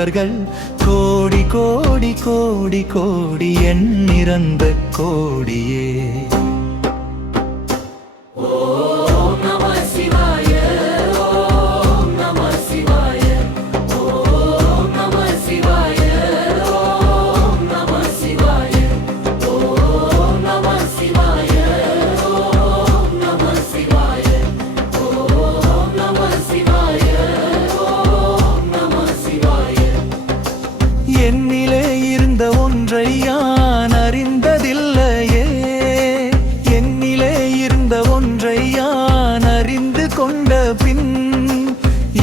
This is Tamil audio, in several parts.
மாதர்கள் கோடி கோடி கோடி கோடி எண்ணிறந்த கோடியே. என்னிலே இருந்த ஒன்றை யான் அறிந்ததில்லையே, என்னிலே இருந்த ஒன்றை யான் அறிந்து கொண்ட பின்,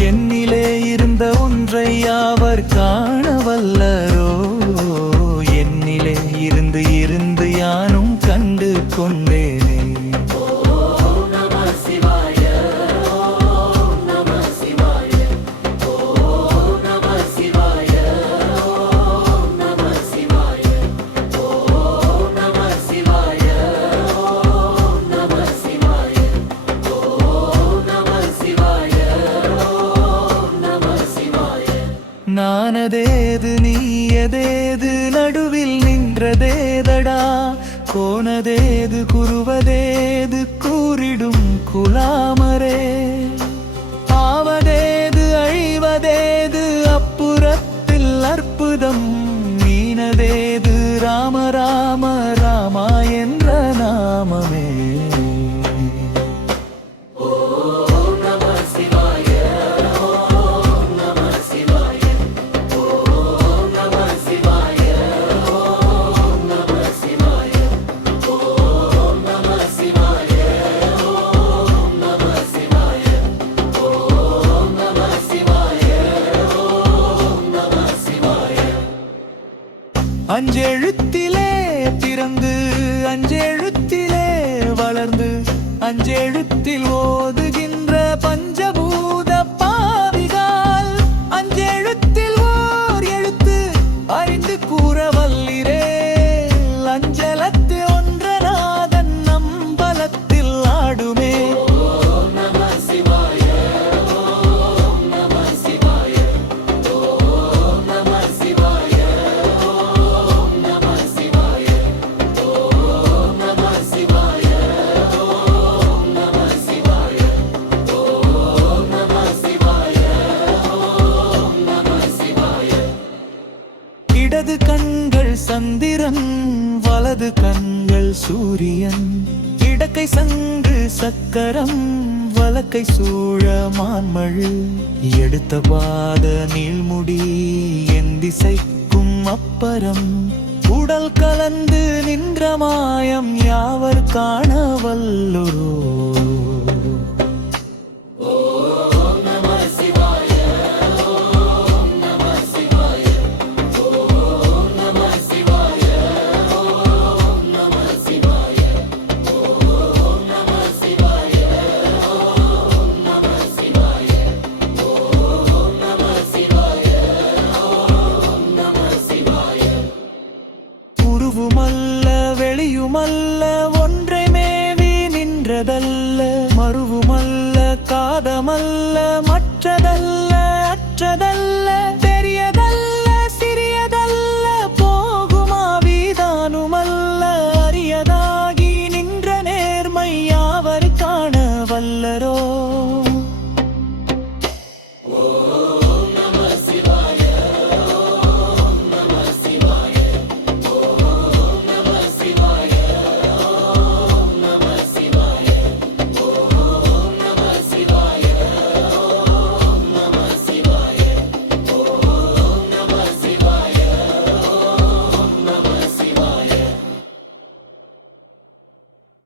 என்னிலே இருந்த ஒன்றை அவர் காணவல்லரோ, என்னிலே இருந்து இருந்து யானும் கண்டு கொண்டேனே. நானதேது நீயதேது நடுவில் நின்றதேதடா, கோனதேது குருவதேது கூறிடும் குலாமரே, ஆவதேது அழிவதேது அப்புறத்தில் அற்புதம், நீனதேது ராம ராம ராமா என்ற நாமமே. அஞ்செழுத்திலே பிறந்து அஞ்செழுத்திலே வளர்ந்து அஞ்செழுத்தில் ஓதுகின்ற பஞ்சபூத பாவிகால், அஞ்செழுத்தில் ஓர் எழுத்து அறிந்து கூற வல்லிரே, அஞ்சலத்து ஒன்றநாதன் நம்பலத்தில் ஆடுமே. இடது கண்கள் சந்திரன், வலது கண்கள் சூரியன், இடக்கை சங்கு சக்கரம், வலக்கை சூழ மான்மழு, எடுத்த பாத நீள்முடி என் திசைக்கும் அப்பரம், உடல் கலந்து நின்ற மாயம் யாவர் காண வல்லொரோ. உருவுமல்ல வெளியுமல்ல ஒன்றை மேவி நின்றதல்ல, மருவுமல்ல காதமல்ல மற்றதல்ல அற்றதல்ல,